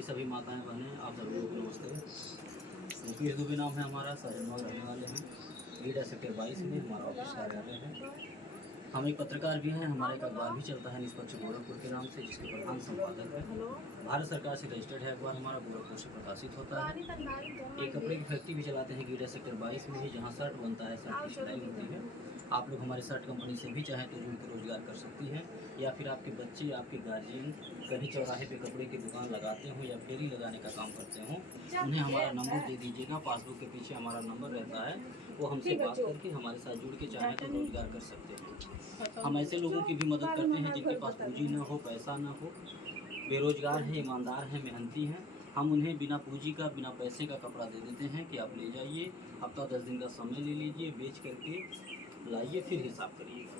हमारी सभी माताएं बहनें, आप सभी लोगों को नमस्ते। मुकेश दुबे नाम है हमारा, साजनबाग रहने वाले हैं। ईडा सेक्टर 22 में हमारा ऑफिस कार्यालय है। हम एक पत्रकार भी हैं, हमारा एक अखबार भी चलता है निष्पक्ष गोरखपुर के नाम से, जिसके प्रधान संपादक है। भारत सरकार से रजिस्टर्ड है अखबार हमारा, गोरखपुर से प्रकाशित होता है। एक कपड़े की फैक्ट्री भी चलाते हैं गीडा सेक्टर 22 में ही, जहाँ शर्ट बनता है, शर्ट की सिलाई होती है। आप लोग हमारे शर्ट कंपनी से भी चाहें तो जुड़ रोजगार कर सकती हैं, या फिर आपके बच्चे, आपके गार्जियन कहीं चौराहे पे कपड़े की दुकान लगाते हो या फेरी लगाने का काम करते हो, उन्हें हमारा नंबर दे दीजिएगा। पासबुक के पीछे हमारा नंबर रहता है, वो हमसे बात करके हमारे साथ जुड़ के चाहें तो रोजगार कर सकते हैं। हम ऐसे लोगों की भी मदद करते हैं जिनके पास पूंजी ना हो, पैसा ना हो, बेरोजगार हैं, ईमानदार हैं, मेहनती हैं। हम उन्हें बिना पूंजी का, बिना पैसे का कपड़ा दे देते हैं कि आप ले जाइए, हफ्ता 10 दिन का समय ले लीजिए, बेच करके लाइए, फिर हिसाब करिएगा।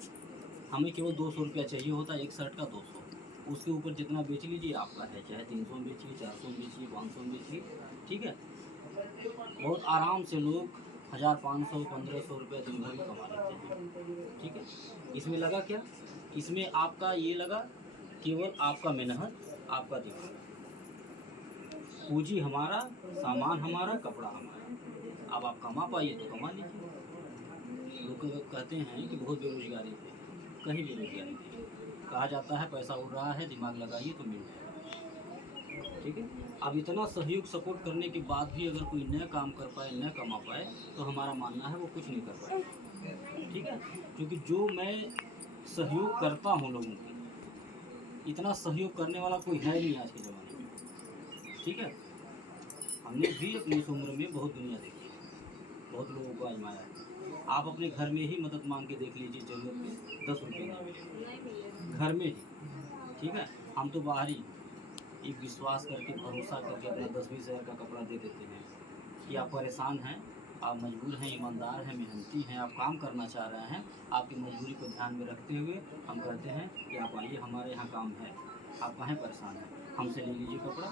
हमें केवल 200 रुपया चाहिए होता है, एक शर्ट का 200। उसके ऊपर जितना बेच लीजिए आपका है, चाहे 300 में बेचिए, 400 में बेचिए, 500 में बेचिए, ठीक है। बहुत आराम से लोग 1500 1500 रुपया दिन भर में कमा लेते हैं, ठीक है। इसमें लगा क्या, इसमें आपका ये लगा केवल आपका मेहनत, आपका दिमाग, पूंजी हमारा, सामान हमारा, कपड़ा हमारा। अब आप कमा पाइए तो कमा लीजिए। लोग कहते हैं कि बहुत बेरोजगारी है, कहीं बेरोजगारी नहीं। कहा जाता है पैसा उड़ रहा है, दिमाग लगाइए तो मिल जाएगा, ठीक है। अब इतना सहयोग सपोर्ट करने के बाद भी अगर कोई न काम कर पाए, न कमा पाए, तो हमारा मानना है वो कुछ नहीं कर पाए, ठीक है। क्योंकि जो मैं सहयोग करता हूँ लोगों की, इतना सहयोग करने वाला कोई है नहीं आज के ज़माने में, ठीक है। हमने भी अपनी इस उम्र में बहुत दुनिया देखी है, बहुत लोगों को आजमाया है। आप अपने घर में ही मदद मांग के देख लीजिए, जरूरत में 10 रुपये नहीं मिलेंगे घर में ही, ठीक है। हम तो बाहर ही एक विश्वास करके, भरोसा करके अपना 10-20 हज़ार का कपड़ा दे देते हैं कि आप परेशान हैं, आप मजबूर हैं, ईमानदार हैं, मेहनती हैं, आप काम करना चाह रहे हैं। आपकी मजबूरी को ध्यान में रखते हुए हम कहते हैं कि आप आइए, हमारे यहाँ काम है, आप कहाँ परेशान हैं, हमसे ले लीजिए कपड़ा।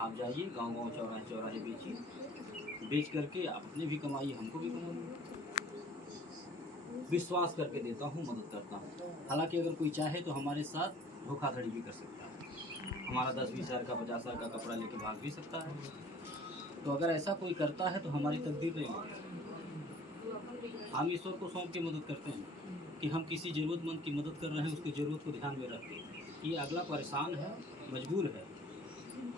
आप जाइए गांव-गांव, चौराहे बेचिए, बेच करके आप अपने भी कमाइए, हमको भी कमाइए। विश्वास करके देता हूँ, मदद करता हूँ। हालांकि अगर कोई चाहे तो हमारे साथ धोखाधड़ी भी कर सकता है, हमारा 10-20 हज़ार का, 50 हज़ार का कपड़ा लेके भाग भी सकता है। तो अगर ऐसा कोई करता है तो हमारी तकदीर नहीं होती। हम ईश्वर को सौंप के मदद करते हैं कि हम किसी ज़रूरतमंद की मदद कर रहे हैं, उसकी ज़रूरत को ध्यान में रख के, ये अगला परेशान है, मजबूर है,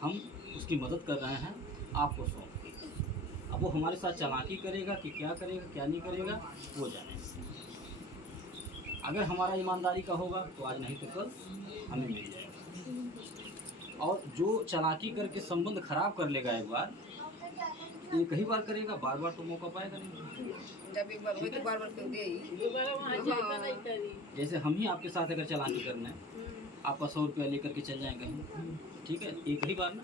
हम उसकी मदद कर रहे हैं आपको सौंप के। अब वो हमारे साथ चालाकी करेगा कि क्या करेगा, क्या नहीं करेगा, वो जाने। अगर हमारा ईमानदारी का होगा तो आज नहीं तो कल हमें मिल जाएगा। और जो चालाकी करके संबंध खराब कर लेगा एक बार, एक ही बार करेगा, बार बार तो मौका पाएगा नहीं। जब एक बार हुई तो बार बार क्यों दे ही? दोबारा वहाँ जाएगा नहीं करी। जैसे हम ही आपके साथ अगर चालाकी करना है, आपका 100 रुपया लेकर के चल जाएंगे कहीं, ठीक है, एक ही बार ना,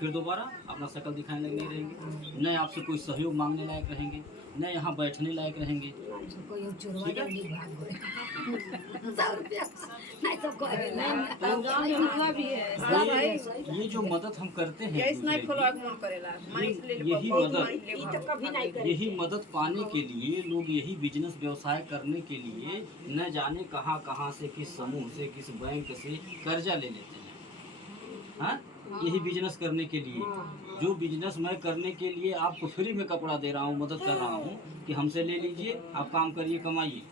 फिर दोबारा अपना शक्ल दिखाने लायक नहीं रहेंगे, न आपसे कोई सहयोग मांगने लायक रहेंगे, न यहाँ बैठने लायक रहेंगे, ठीक है। गाँव में हुआ भी है। ये जो मदद हम करते हैं यही दूसरे नहीं की, खोलवा के मन करेला माइस ले ले यही बहुत मदद- माइस ले ये तो कभी नहीं करे। यही मदद पाने के लिए लोग यही बिजनेस व्यवसाय करने के लिए न जाने कहां कहां से, किस समूह से, किस बैंक से कर्जा ले लेते हैं, हाँ? यही बिजनेस करने के लिए, जो बिजनेस मैं करने के लिए आपको फ्री में कपड़ा दे रहा हूँ, मदद कर रहा हूँ कि हमसे ले लीजिए, आप काम करिए, कमाइए,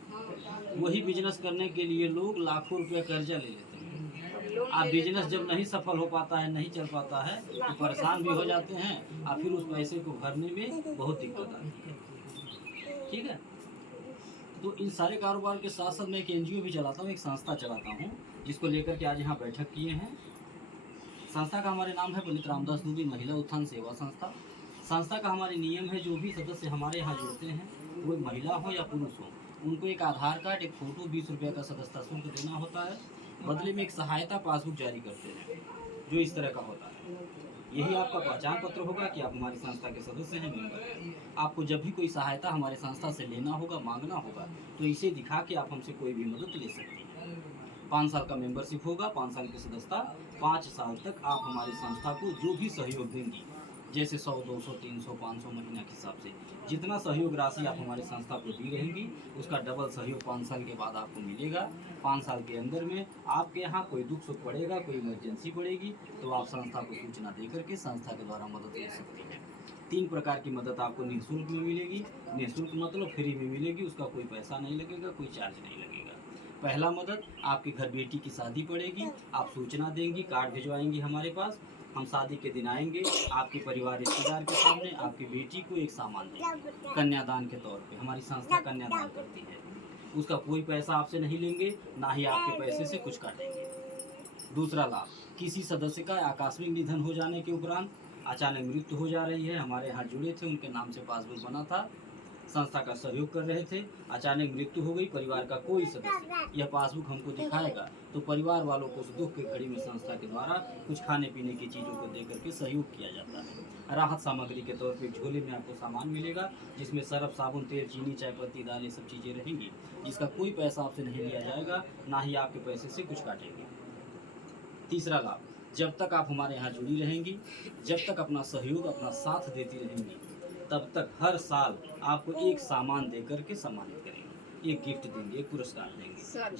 वही बिजनेस करने के लिए लोग लाखों रुपया कर्जा ले लेते हैं। आप बिजनेस जब नहीं सफल हो पाता है, नहीं चल पाता है, तो परेशान भी हो जाते हैं, और फिर उस पैसे को भरने में बहुत दिक्कत आती है, ठीक है। तो इन सारे कारोबार के साथ साथ मैं एक एनजीओ भी चलाता हूँ, एक संस्था चलाता हूँ, जिसको लेकर के आज यहाँ बैठक किए हैं। संस्था का हमारे नाम है पंडित रामदास दुबे महिला उत्थान सेवा संस्था। संस्था का हमारे नियम है, जो भी सदस्य हमारे यहाँ जुड़ते हैं, वो महिला हो या पुरुष हो, उनको एक आधार कार्ड, एक फ़ोटो, 20 रुपये का सदस्यता शुल्क देना होता है। बदले में एक सहायता पासबुक जारी करते हैं, जो इस तरह का होता है। यही आपका पहचान पत्र होगा कि आप हमारी संस्था के सदस्य हैं, मेंबर हैं। आपको जब भी कोई सहायता हमारे संस्था से लेना होगा, मांगना होगा, तो इसे दिखा के आप हमसे कोई भी मदद ले सकते हैं। 5 साल का मेंबरशिप होगा, 5 साल की सदस्यता, 5 साल तक आप हमारी संस्था को जो भी सहयोग देंगी जैसे 100, 200, 300, 500 महीना के हिसाब से जितना सहयोग राशि आप हमारी संस्था को दी रहेंगी उसका डबल सहयोग 5 साल के बाद आपको मिलेगा। 5 साल के अंदर में आपके यहाँ कोई दुख सुख पड़ेगा, कोई इमरजेंसी पड़ेगी तो आप संस्था को सूचना दे करके संस्था के द्वारा मदद ले सकते हैं। 3 प्रकार की मदद आपको निःशुल्क में मिलेगी। निःशुल्क मतलब फ्री में मिलेगी, उसका कोई पैसा नहीं लगेगा, कोई चार्ज नहीं लगेगा। पहला मदद, आपके घर बेटी की शादी पड़ेगी, आप सूचना देंगी, कार्ड भिजवाएंगी हमारे पास, हम शादी के दिन आएंगे, आपके परिवार रिश्तेदार के सामने आपकी बेटी को एक सामान देंगे कन्यादान के तौर पे। हमारी संस्था कन्यादान करती है, उसका कोई पैसा आपसे नहीं लेंगे, ना ही आपके पैसे से कुछ काटेंगे। दूसरा लाभ, किसी सदस्य का आकस्मिक निधन हो जाने के उपरांत अचानक मृत्यु हो जा रही है, हमारे यहाँ जुड़े थे, उनके नाम से पासबुक बना था, संस्था का सहयोग कर रहे थे, अचानक मृत्यु हो गई, परिवार का कोई सदस्य यह पासबुक हमको दिखाएगा तो परिवार वालों को उस दुख की घड़ी में संस्था के द्वारा कुछ खाने पीने की चीज़ों को दे करके सहयोग किया जाता है। राहत सामग्री के तौर पे झोले में आपको सामान मिलेगा जिसमें सर्फ, साबुन, तेल, चीनी, चाय पत्ती, दाल, ये सब चीज़ें रहेंगी, जिसका कोई पैसा आपसे नहीं लिया जाएगा, ना ही आपके पैसे से कुछ काटेंगे। तीसरा लाभ, जब तक आप हमारे यहाँ जुड़ी रहेंगी, जब तक अपना सहयोग, अपना साथ देती रहेंगी, तब तक हर साल आपको एक सामान दे करके सम्मानित करेंगे, एक गिफ्ट देंगे, एक पुरस्कार देंगे।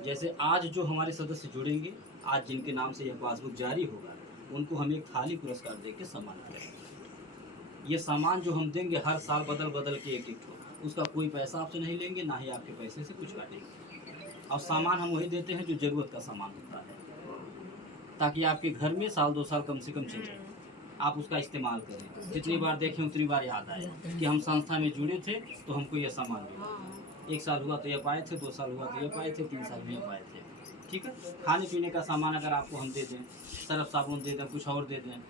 जैसे आज जो हमारे सदस्य जुड़ेंगे, आज जिनके नाम से यह पासबुक जारी होगा, उनको हम एक थाली पुरस्कार दे के सम्मानित करेंगे। ये सामान जो हम देंगे हर साल बदल बदल के एक गिफ्ट होगा, उसका कोई पैसा आपसे नहीं लेंगे, ना ही आपके पैसे से कुछ काटेंगे। और सामान हम वही देते हैं जो ज़रूरत का सामान होता है, ताकि आपके घर में साल 2 साल कम से कम चले, आप उसका इस्तेमाल करें। जितनी बार देखें उतनी बार याद आए कि हम संस्था में जुड़े थे तो हमको यह सामान मिला, 1 साल हुआ तो ये पाए थे, 2 साल हुआ तो ये पाए थे, 3 साल में ये पाए थे। ठीक है, खाने पीने का सामान अगर आपको हम दे दें, सर्फ साबुन दे दें, कुछ और दे दें,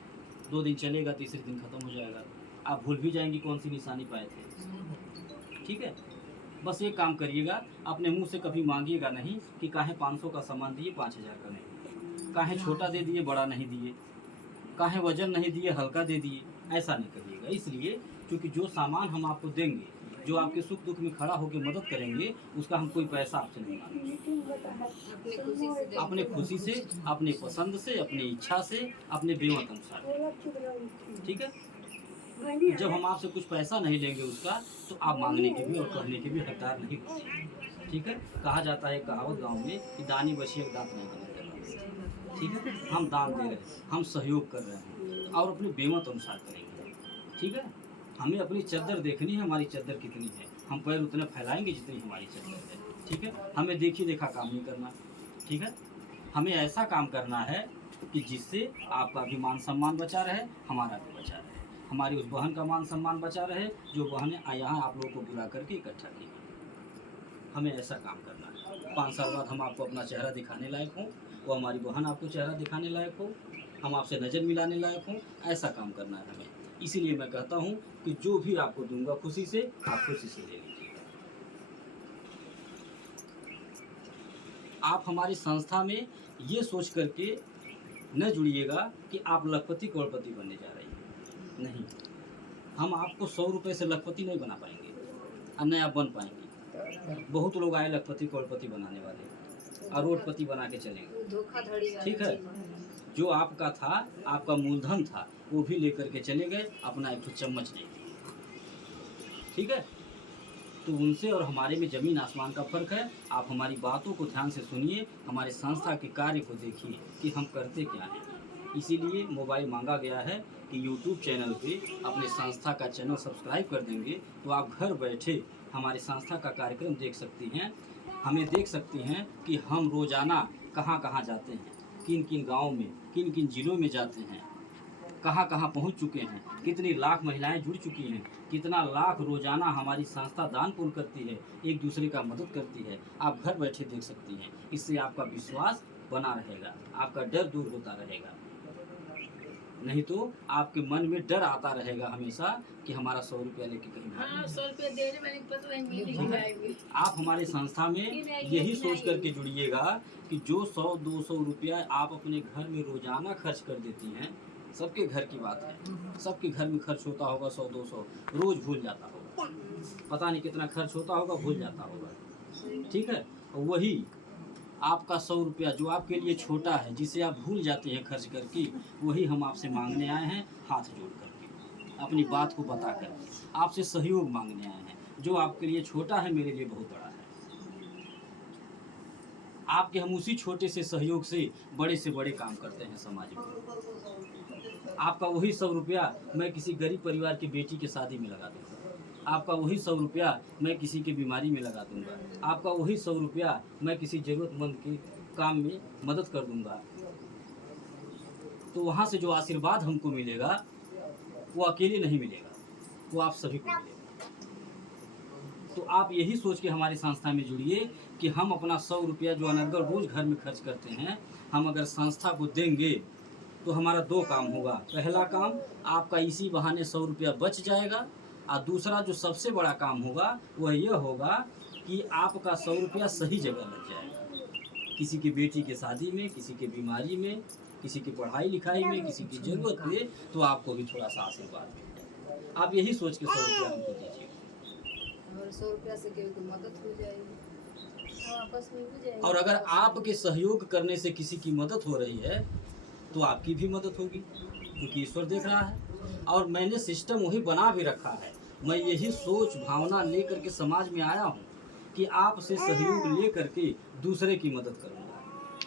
2 दिन चलेगा, तीसरे दिन ख़त्म हो जाएगा, आप भूल भी जाएंगी कौन सी निशानी पाए थे। ठीक है, बस एक काम करिएगा, अपने मुंह से कभी मांगिएगा नहीं कि काहे 500 का सामान दिए 5000 का नहीं, काहे छोटा दे दिए बड़ा नहीं दिए, काहे वजन नहीं दिए हल्का दे दिए, ऐसा नहीं करिएगा। इसलिए क्योंकि जो सामान हम आपको देंगे, जो आपके सुख दुख में खड़ा होकर मदद करेंगे, उसका हम कोई पैसा आपसे नहीं मांगेंगे। अपने खुशी से, अपने पसंद से, अपनी इच्छा से, अपने बेमत अनुसार। ठीक है, जब हम आपसे कुछ पैसा नहीं लेंगे उसका, तो आप मांगने के भी और कहने के भी हकदार नहीं होते। ठीक है, कहा जाता है कहावत गाँव में कि दानी बशियक दांत नहीं बने। ठीक है, हम दान दे रहे हैं, हम सहयोग कर रहे हैं और अपने बेमत अनुसार करेंगे। ठीक है, हमें अपनी चद्दर देखनी है, हमारी चद्दर कितनी है, हम पैर उतने फैलाएंगे जितनी हमारी चद्दर है। ठीक है, हमें देखी देखा काम नहीं करना। ठीक है, हमें ऐसा काम करना है कि जिससे आपका भी मान सम्मान बचा रहे, हमारा भी बचा रहे, हमारी उस बहन का मान सम्मान बचा रहे जो बहनें यहाँ आप लोगों को बुला करके इकट्ठा की। हमें ऐसा काम करना है। 5 साल बाद हम आपको अपना चेहरा दिखाने लायक हों, वो हमारी बहन आपको चेहरा दिखाने लायक हो, हम आपसे नज़र मिलाने लायक हों, ऐसा काम करना है हमें। इसीलिए मैं कहता हूँ कि जो भी आपको दूंगा खुशी से, आप खुशी से ले लीजिएगा। आप हमारी संस्था में ये सोच करके न जुड़िएगा कि आप लखपति करोड़पति बनने जा रही हैं। नहीं, हम आपको 100 रुपये से लखपति नहीं बना पाएंगे और न आप बन पाएंगे। बहुत लोग आए लखपति करोड़पति बनाने वाले, अरोड़पति बना के चलेंगे। ठीक है, जो आपका था, आपका मूलधन था, वो भी लेकर के चले गए, अपना एक चम्मच नहीं। ठीक है, तो उनसे और हमारे में ज़मीन आसमान का फ़र्क है। आप हमारी बातों को ध्यान से सुनिए, हमारे संस्था के कार्य को देखिए कि हम करते क्या हैं। इसीलिए मोबाइल मांगा गया है कि YouTube चैनल पे अपने संस्था का चैनल सब्सक्राइब कर देंगे तो आप घर बैठे हमारी संस्था का कार्यक्रम देख सकती हैं, हमें देख सकती हैं कि हम रोज़ाना कहाँ कहाँ जाते हैं, किन किन गाँव में, किन किन ज़िलों में जाते हैं, कहाँ कहाँ पहुँच चुके हैं, कितनी लाख महिलाएं जुड़ चुकी हैं, कितना लाख रोज़ाना हमारी संस्था दान पुण्य करती है, एक दूसरे का मदद करती है। आप घर बैठे देख सकती हैं। इससे आपका विश्वास बना रहेगा, आपका डर दूर होता रहेगा। नहीं तो आपके मन में डर आता रहेगा हमेशा कि हमारा 100 रुपया लेके कहीं भाग हाँ, 100 रुपया देने वाले को पता नहीं मिल जाएगी। आप हमारे संस्था में यही सोच करके जुड़िएगा कि जो 100-200 रुपया आप अपने घर में रोजाना खर्च कर देती हैं, सबके घर की बात है, सबके घर में खर्च होता होगा 100-200, रोज भूल जाता होगा, पता नहीं कितना खर्च होता होगा, भूल जाता होगा। ठीक है, वही आपका 100 रुपया जो आपके लिए छोटा है, जिसे आप भूल जाते हैं खर्च करके, वही हम आपसे मांगने आए हैं, हाथ जोड़ करके, अपनी बात को बता कर आपसे सहयोग मांगने आए हैं। जो आपके लिए छोटा है, मेरे लिए बहुत बड़ा है। आपके हम उसी छोटे से सहयोग से बड़े काम करते हैं समाज में। आपका वही 100 रुपया मैं किसी गरीब परिवार की बेटी की शादी में लगा दूँगा। आपका वही 100 रुपया मैं किसी की बीमारी में लगा दूंगा। आपका वही 100 रुपया मैं किसी ज़रूरतमंद के काम में मदद कर दूंगा। तो वहाँ से जो आशीर्वाद हमको मिलेगा, वो अकेले नहीं मिलेगा, वो आप सभी को मिलेगा। तो आप यही सोच के हमारी संस्था में जुड़िए कि हम अपना 100 रुपया जो अनर्गल रोज़ घर में खर्च करते हैं, हम अगर संस्था को देंगे तो हमारा 2 काम होगा। पहला काम, आपका इसी बहाने 100 रुपया बच जाएगा, और दूसरा जो सबसे बड़ा काम होगा वह यह होगा कि आपका 100 रुपया सही जगह लग जाएगा। किसी की बेटी की शादी में, किसी की बीमारी में, किसी की पढ़ाई लिखाई में, किसी की ज़रूरत पे, तो आपको भी थोड़ा सा आशीर्वाद मिलेगा। आप यही सोच के 100 रुपया हमको दीजिए। और 100 रुपया से केहू की मदद हो जाएगी, वापस मिल भी जाएगा। और अगर आपके सहयोग करने से किसी की मदद हो रही है, तो आपकी भी मदद होगी, क्योंकि ईश्वर देख रहा है। और मैंने सिस्टम वही बना भी रखा है। मैं यही सोच भावना लेकर के समाज में आया हूँ कि आपसे सहयोग ले करके दूसरे की मदद करूँगा,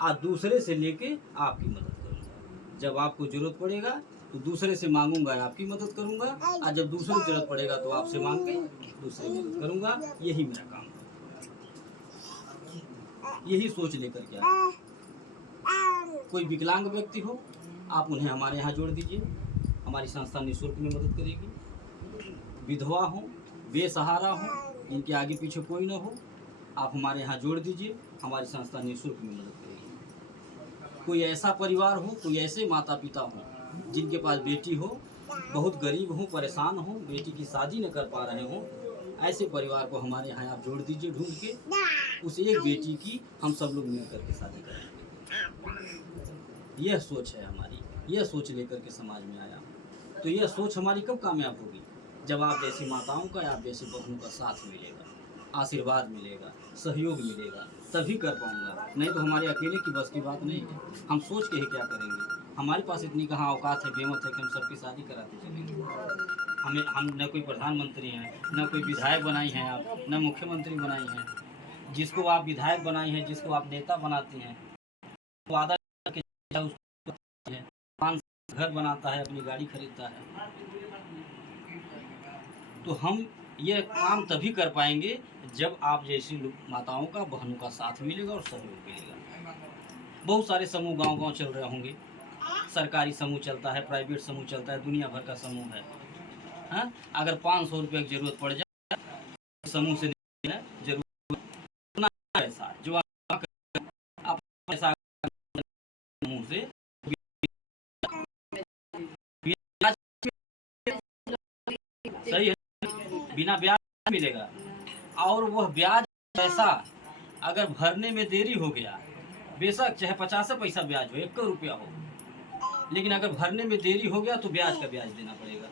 और दूसरे से लेके आपकी मदद करूँगा। जब आपको ज़रूरत पड़ेगा तो दूसरे से मांगूंगा, आपकी मदद करूँगा, और जब दूसरे को ज़रूरत पड़ेगा तो आपसे मांग के दूसरे की मदद करूँगा। यही मेरा काम है, यही सोच लेकर के आया। कोई विकलांग व्यक्ति हो, आप उन्हें हमारे यहाँ जोड़ दीजिए, हमारी संस्था निःशुल्क में मदद करेगी। विधवा हो, बेसहारा हो, इनके आगे पीछे कोई ना हो, आप हमारे यहाँ जोड़ दीजिए, हमारी संस्था निःशुल्क में मदद करेगी। कोई ऐसा परिवार हो, कोई ऐसे माता पिता हो जिनके पास बेटी हो, बहुत गरीब हो, परेशान हो, बेटी की शादी न कर पा रहे हो, ऐसे परिवार को हमारे यहाँ आप जोड़ दीजिए ढूंढ के। उस एक बेटी की हम सब लोग मिल करके शादी करेंगे। यह सोच है हमारी, यह सोच लेकर के समाज में आया। तो यह सोच हमारी कब कामयाब होगी? जब आप जैसी माताओं का, आप जैसी बहनों का साथ मिलेगा, आशीर्वाद मिलेगा, सहयोग मिलेगा, तभी कर पाऊंगा। नहीं तो हमारे अकेले की बस की बात नहीं है। हम सोच के ही क्या करेंगे? हमारे पास इतनी कहाँ औकात है, बेमत है कि हम सबकी शादी कराते चलेंगे। हम न कोई प्रधानमंत्री हैं, न कोई विधायक बनाई हैं आप, न मुख्यमंत्री बनाई हैं। जिसको आप विधायक बनाई हैं, जिसको आप नेता बनाते हैं, वादा उसको है, 5 घर बनाता है, अपनी गाड़ी खरीदता है। तो हम ये काम तभी कर पाएंगे जब आप जैसी माताओं का, बहनों का साथ मिलेगा और सहयोग मिलेगा। बहुत सारे समूह गांव-गांव चल रहे होंगे, सरकारी समूह चलता है, प्राइवेट समूह चलता है, दुनिया भर का समूह है। हाँ, अगर 500 रुपये की जरूरत पड़ जाए, समूह से जरूर पैसा जो आप पैसा समूह से सही है, बिना ब्याज मिलेगा। और वह ब्याज पैसा अगर भरने में देरी हो गया, बेशक चाहे 50 पैसा ब्याज हो, 1 रुपया हो, लेकिन अगर भरने में देरी हो गया तो ब्याज का ब्याज देना पड़ेगा।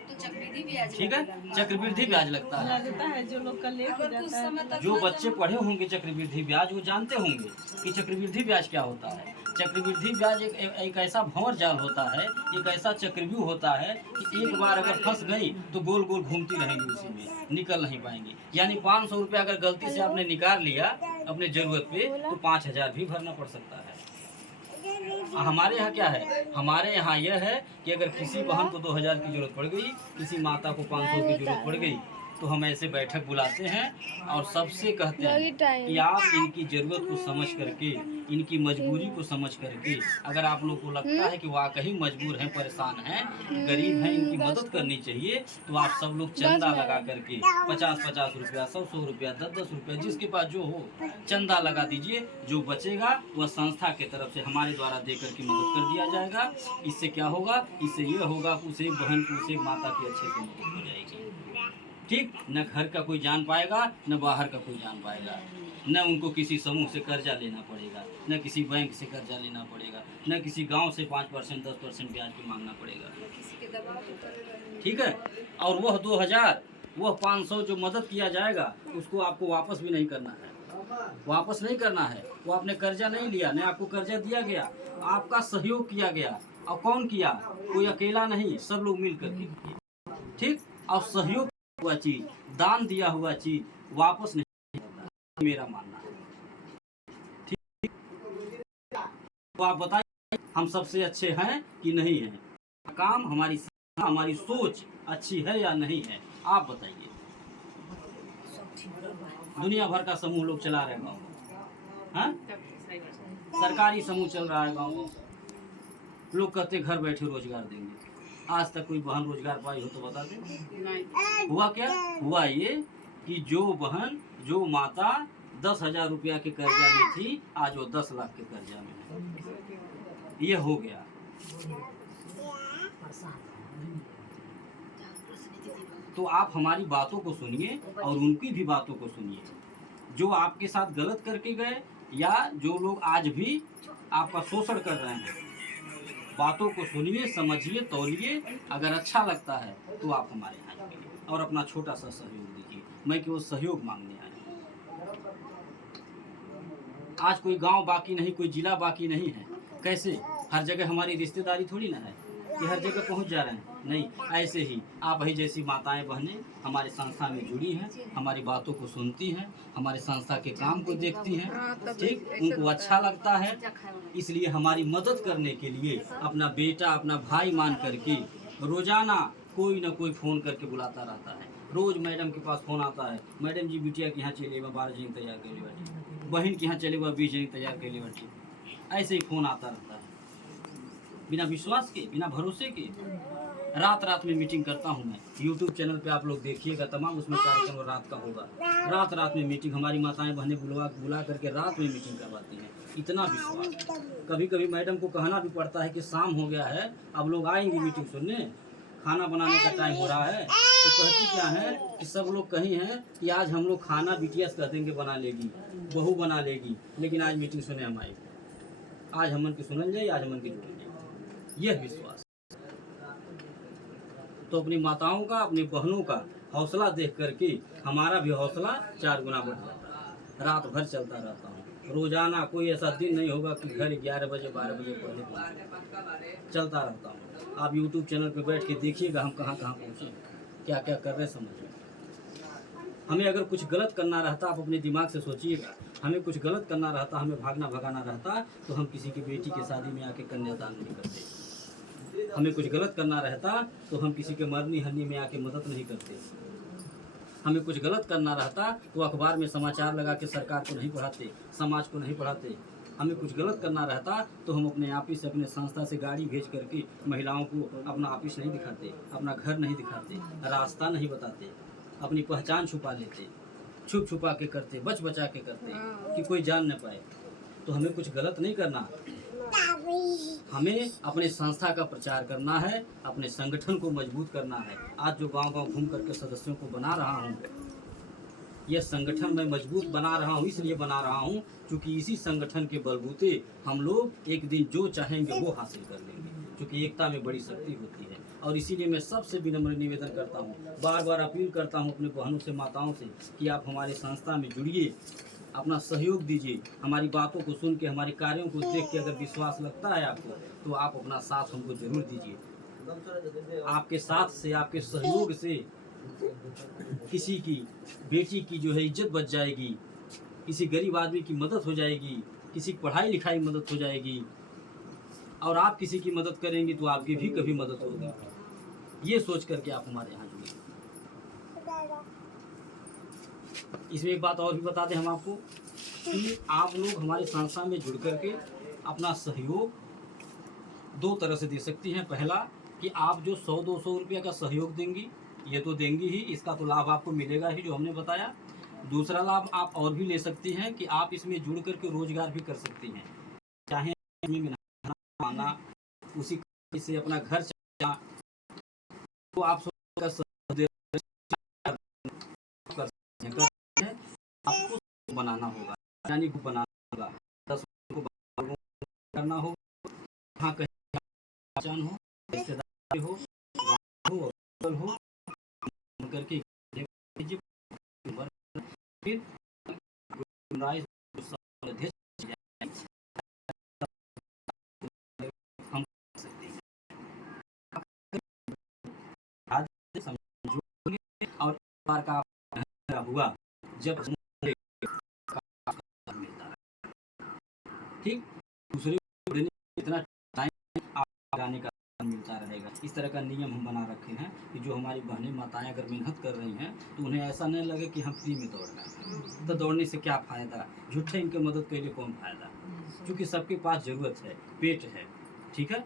तो चक्रवृद्धि ब्याज, ठीक है, चक्रवृद्धि ब्याज लगता है। जो लोग का लेके जाता है, जो बच्चे पढ़े होंगे चक्रवृद्धि ब्याज, वो जानते होंगे कि चक्रवृद्धि ब्याज क्या होता है। चक्रवृद्धि ब्याज एक ऐसा भंवर जाल होता है, एक ऐसा चक्रव्यूह होता है कि एक बार अगर फंस गई तो गोल गोल घूमती रहेंगी, उसी में निकल नहीं पाएंगी। यानी 500 रुपया अगर गलती से आपने निकाल लिया अपने ज़रूरत पे, तो 5000 भी भरना पड़ सकता है। हमारे यहाँ क्या है? हमारे यहाँ यह है कि अगर किसी बहन को 2000 की जरूरत पड़ गई, किसी माता को 500 की जरूरत पड़ गई, तो हम ऐसे बैठक बुलाते हैं और सबसे कहते हैं कि आप इनकी ज़रूरत को समझ करके, इनकी मजबूरी को समझ करके, अगर आप लोग को लगता है कि वाकई मजबूर हैं, परेशान हैं, गरीब हैं, इनकी मदद करनी चाहिए, तो आप सब लोग चंदा लगा करके 50-50 रुपया, 100-100 रुपया, 10-10 रुपया, जिसके पास जो हो चंदा लगा दीजिए। जो बचेगा वह संस्था के तरफ से हमारे द्वारा दे करके मदद कर दिया जाएगा। इससे क्या होगा? इससे ये होगा कि उसे बहन को, उसे माता की अच्छे से मदद हो जाएगी। ठीक, न घर का कोई जान पाएगा, न बाहर का कोई जान पाएगा, न उनको किसी समूह से कर्जा लेना पड़ेगा, न किसी बैंक से कर्जा लेना पड़ेगा, न किसी गांव से 5% 10% ब्याज पे मांगना पड़ेगा। किसी के दबाव में पड़े रहेंगे। ठीक है, और वह 2000, वह 500 जो मदद किया जाएगा, उसको आपको वापस भी नहीं करना है। वापस नहीं करना है। वो आपने कर्जा नहीं लिया, नहीं आपको कर्जा दिया गया, आपका सहयोग किया गया। और कौन किया? कोई अकेला नहीं, सब लोग मिल करके किए। ठीक। और सहयोग हुआ चीज, दान दिया हुआ चीज वापस नहीं करना, मेरा मानना है। ठीक। तो आप बताइए हम सबसे अच्छे हैं कि नहीं हैं? काम हमारी सोच अच्छी है या नहीं है? आप बताइए। दुनिया भर का समूह लोग चला रहे गाँव में, हाँ? सरकारी समूह चल रहा है गाँव में। लोग कहते घर बैठे रोजगार देंगे। आज तक कोई बहन रोजगार पाई हो तो बता दें। हुआ क्या? हुआ ये कि जो बहन, जो माता 10,000 रुपया के कर्जा में थी, आज वो 10 लाख के कर्जा में है। ये हो गया। तो आप हमारी बातों को सुनिए और उनकी भी बातों को सुनिए। जो आपके साथ गलत करके गए या जो लोग आज भी आपका शोषण कर रहे हैं, बातों को सुनिए, समझिए, तौलिए। अगर अच्छा लगता है तो आप हमारे यहाँ आइए और अपना छोटा सा सहयोग दीजिए। मैं केवल सहयोग मांगने आया हूँ। आज कोई गांव बाकी नहीं, कोई जिला बाकी नहीं है। कैसे? हर जगह हमारी रिश्तेदारी थोड़ी ना है कि हर जगह पहुंच जा रहे हैं। नहीं, ऐसे ही आप ही जैसी माताएं बहनें हमारे संस्था में जुड़ी हैं, हमारी बातों को सुनती हैं, हमारे संस्था के काम को देखती हैं। ठीक। उनको अच्छा लगता है, इसलिए हमारी मदद करने के लिए अपना बेटा, अपना भाई मान करके रोजाना कोई ना कोई फ़ोन करके बुलाता रहता है। रोज़ मैडम के पास फ़ोन आता है, मैडम जी बिटिया के यहाँ चले हुआ 12 जन तैयार कर ले बैठी, बहन के यहाँ चले हुआ 20 जन तैयार कर ले बैठी। ऐसे ही फ़ोन आता रहता है, बिना विश्वास के, बिना भरोसे के। रात रात में मीटिंग करता हूँ मैं। यूट्यूब चैनल पे आप लोग देखिएगा, तमाम उसमें कार्यक्रम रात का होगा। रात रात में मीटिंग हमारी माताएं बहनें बुला करके रात में मीटिंग करवाती हैं। इतना विश्वास। कभी कभी मैडम को कहना भी पड़ता है कि शाम हो गया है, अब लोग आएंगे मीटिंग सुनने, खाना बनाने का टाइम हो रहा है। तो कहती क्या है कि सब लोग कहीं हैं कि आज हम लोग खाना बिटिया कह देंगे बना लेगी, बहू बना लेगी, लेकिन आज मीटिंग सुने हम आएंगे। आज हमन की सुनल जाए, आज हमन की जुड़ी जाए। यह विश्वास। तो अपनी माताओं का, अपनी बहनों का हौसला देख करके हमारा भी हौसला 4 गुना बढ़ जाता है। रात भर चलता रहता हूँ। रोजाना कोई ऐसा दिन नहीं होगा कि घर 11 बजे 12 बजे पहले पहुँचे। चलता रहता हूँ। आप यूट्यूब चैनल पे बैठ के देखिएगा हम कहाँ कहाँ पहुँचे, क्या क्या कर रहे हैं, समझिए। हमें अगर कुछ गलत करना रहता, आप अपने दिमाग से सोचिएगा, हमें कुछ गलत करना रहता, हमें भागना भगाना रहता, तो हम किसी की बेटी की शादी में आके कन्यादान नहीं करते। हमें कुछ गलत करना रहता तो हम किसी के मरनी हरनी में आके मदद नहीं करते। हमें कुछ गलत करना रहता तो अखबार में समाचार लगा के सरकार को नहीं पढ़ाते, समाज को नहीं पढ़ाते। हमें कुछ गलत करना रहता तो हम अपने ऑफिस से, अपने संस्था से गाड़ी भेज करके महिलाओं को अपना ऑफिस नहीं दिखाते, अपना घर नहीं दिखाते, रास्ता नहीं बताते, अपनी पहचान छुपा लेते, छुप छुपा के करते, बच बचा के करते कि कोई जान न पाए। तो हमें कुछ गलत नहीं करना, हमें अपने संस्था का प्रचार करना है, अपने संगठन को मजबूत करना है। आज जो गांव-गांव घूम करके सदस्यों को बना रहा हूं, यह संगठन मैं मजबूत बना रहा हूं, इसलिए बना रहा हूं क्योंकि इसी संगठन के बलबूते हम लोग एक दिन जो चाहेंगे वो हासिल कर लेंगे, क्योंकि एकता में बड़ी शक्ति होती है। और इसीलिए मैं सबसे विनम्र निवेदन करता हूँ, बार बार अपील करता हूँ अपने बहनों से, माताओं से कि आप हमारे संस्था में जुड़िए, अपना सहयोग दीजिए। हमारी बातों को सुन के, हमारे कार्यों को देख के अगर विश्वास लगता है आपको, तो आप अपना साथ हमको जरूर दीजिए। आपके साथ से, आपके सहयोग से किसी की बेटी की जो है इज्जत बच जाएगी, किसी गरीब आदमी की मदद हो जाएगी, किसी की पढ़ाई लिखाई मदद हो जाएगी। और आप किसी की मदद करेंगे तो आपकी भी कभी मदद होगी। ये सोच करके आप हमारे यहाँ जुड़िए। इसमें एक बात और भी बता दें हम आपको कि आप लोग हमारे संस्था में जुड़ करके अपना सहयोग 2 तरह से दे सकती हैं। पहला कि आप जो 100-200 रुपये का सहयोग देंगी, ये तो देंगी ही, इसका तो लाभ आपको मिलेगा ही जो हमने बताया। दूसरा लाभ आप और भी ले सकती हैं कि आप इसमें जुड़ करके रोजगार भी कर सकती हैं। चाहे खाना, उसी से अपना घर चलाना, तो आप आपको बनाना होगा, यानी बनाना होगा, 10 को करना हो, हाँ कहीं पहचान हो, रिश्तेदारी हो, हो करके फिर सनराइज हम कर सकते हैं आज समझोगे और एक बार का हुआ जब मिलता है ठीक दूसरे को देने इतना टाइम आप लगाने का मिलता रहेगा। इस तरह का नियम हम बना रखे हैं कि जो हमारी बहनें माताएं अगर मेहनत कर रही हैं तो उन्हें ऐसा नहीं लगे कि हम फ्री में दौड़ रहे हैं। तो दौड़ने से क्या फ़ायदा, झूठे इनके मदद के लिए कौन फ़ायदा, क्योंकि सबके पास ज़रूरत है, पेट है, ठीक है।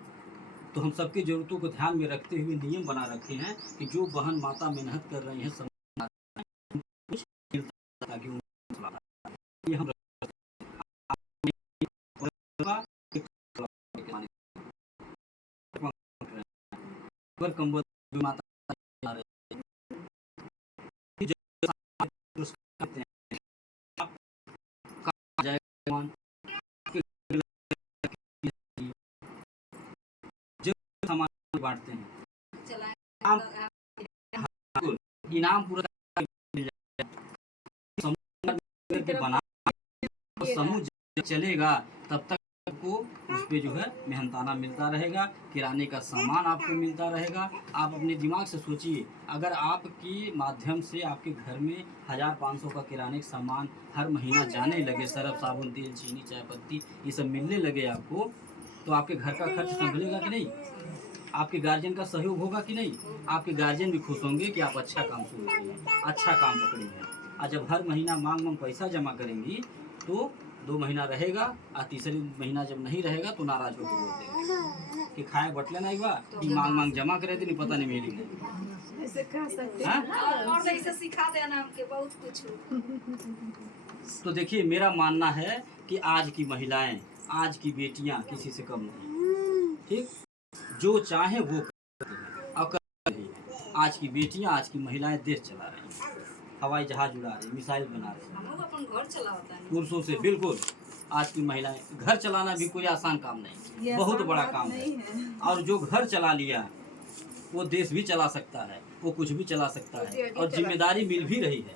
तो हम सबकी ज़रूरतों को ध्यान में रखते हुए नियम बना रखे हैं कि जो बहन माता मेहनत कर रही हैं कुछ मिलता ताकि ये हम कंबल माता सामान बांटते हैं इनाम पूरा मिल जाएगा। बना समूह जब चलेगा तब तक आपको उस पे जो है मेहनताना मिलता रहेगा, किराने का सामान आपको मिलता रहेगा। आप अपने दिमाग से सोचिए, अगर आपके माध्यम से आपके घर में 1000-500 का किराने का सामान हर महीना जाने लगे, सरफ साबुन तेल चीनी चाय पत्ती ये सब मिलने लगे आपको, तो आपके घर का खर्च संभलेगा कि नहीं, आपके गार्जियन का सहयोग होगा कि नहीं। आपके गार्जियन भी खुश होंगे कि आप अच्छा काम शुरू किए हैं, अच्छा काम पकड़ी हैं। और जब हर महीना मांग पैसा जमा करेंगी तो 2 महीना रहेगा और तीसरे महीना जब नहीं रहेगा तो नाराज होकर बोल देंगे कि खाए बटले नहीं बा कि मांग जमा करे थे नहीं पता नहीं मिली ऐसे कह सकते हाँ? और ऐसे सिखा देना हमके बहुत कुछ। तो देखिए मेरा मानना है कि आज की महिलाएं, आज की बेटियां किसी से कम नहीं, ठीक, जो चाहे वो कर हैं और कर रही हैं। आज की बेटियां, आज की महिलाएं देश चला रही हैं, हवाई जहाज उड़ा रही, मिसाइल बना रही, अपन घर चलाता है पुरुषों से बिल्कुल। आज की महिलाएं, घर चलाना भी कोई आसान काम नहीं, बहुत बड़ा काम है। और जो घर चला लिया वो देश भी चला सकता है, वो कुछ भी चला सकता है। और जिम्मेदारी मिल भी रही है,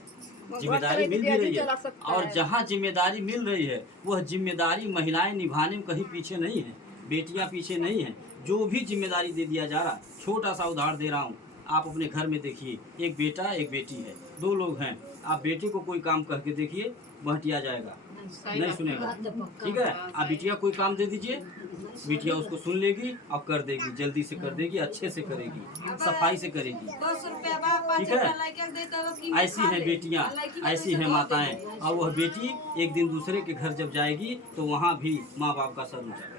जिम्मेदारी मिल भी रही है। और जहाँ जिम्मेदारी मिल रही है वह जिम्मेदारी महिलाएं निभाने में कहीं पीछे नहीं है, बेटियां पीछे नहीं हैं। जो भी जिम्मेदारी दे दिया जा रहा, छोटा सा उदाहरण दे रहा हूँ, आप अपने घर में देखिए, एक बेटा एक बेटी है, 2 लोग हैं, आप बेटे को कोई काम करके देखिए बहटिया जाएगा, नहीं सुनेगा, ठीक है। आप बिटिया कोई काम दे दीजिए, बिटिया उसको सुन लेगी और कर देगी, जल्दी से कर देगी, अच्छे से करेगी, सफाई से करेगी, ठीक है। ऐसी हैं बेटियां, ऐसी हैं माताएं। और वह बेटी एक दिन दूसरे के घर जब जाएगी तो वहाँ भी माँ बाप का सर ऊँचा करेगी।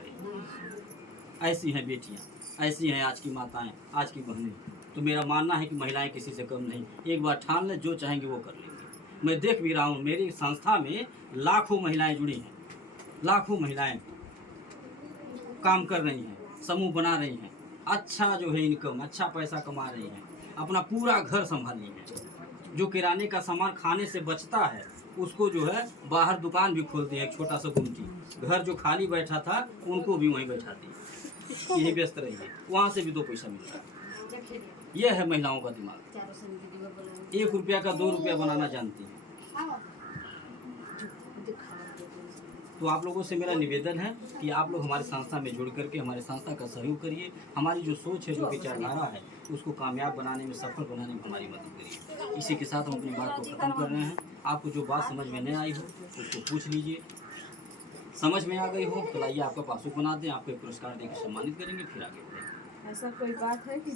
ऐसी हैं बेटियां, ऐसी हैं आज की माताएं, आज की बहनें। तो मेरा मानना है कि महिलाएं किसी से कम नहीं, एक बार ठान लें जो चाहेंगे वो कर लेंगे। मैं देख भी रहा हूँ, मेरी संस्था में लाखों महिलाएं जुड़ी हैं, लाखों महिलाएं काम कर रही हैं, समूह बना रही हैं, अच्छा जो है इनकम, अच्छा पैसा कमा रही हैं, अपना पूरा घर संभाल रही हैं। जो किराने का सामान खाने से बचता है उसको जो है बाहर दुकान भी खोलती है, एक छोटा सा गुमटी, घर जो खाली बैठा था उनको भी वहीं बैठाती है, यही व्यस्त रही है, वहाँ से भी 2 पैसा मिलता है। यह है महिलाओं का दिमाग, 1 रुपया का 2 रुपया बनाना जानती है। तो आप लोगों से मेरा निवेदन है कि आप लोग हमारे संस्था में जुड़ करके हमारे संस्था का सहयोग करिए, हमारी जो सोच है, जो विचारधारा है, उसको कामयाब बनाने में, सफल बनाने में हमारी मदद करिए। इसी के साथ हम अपनी बात को ख़त्म कर रहे हैं। आपको जो बात समझ में नहीं आई हो उसको पूछ लीजिए, समझ में आ गई हो तो लाइए आपका पासबुक बना दें, आपको एक पुरस्कार देकर सम्मानित करेंगे, फिर आगे बढ़ेंगे। ऐसा कोई बात है कि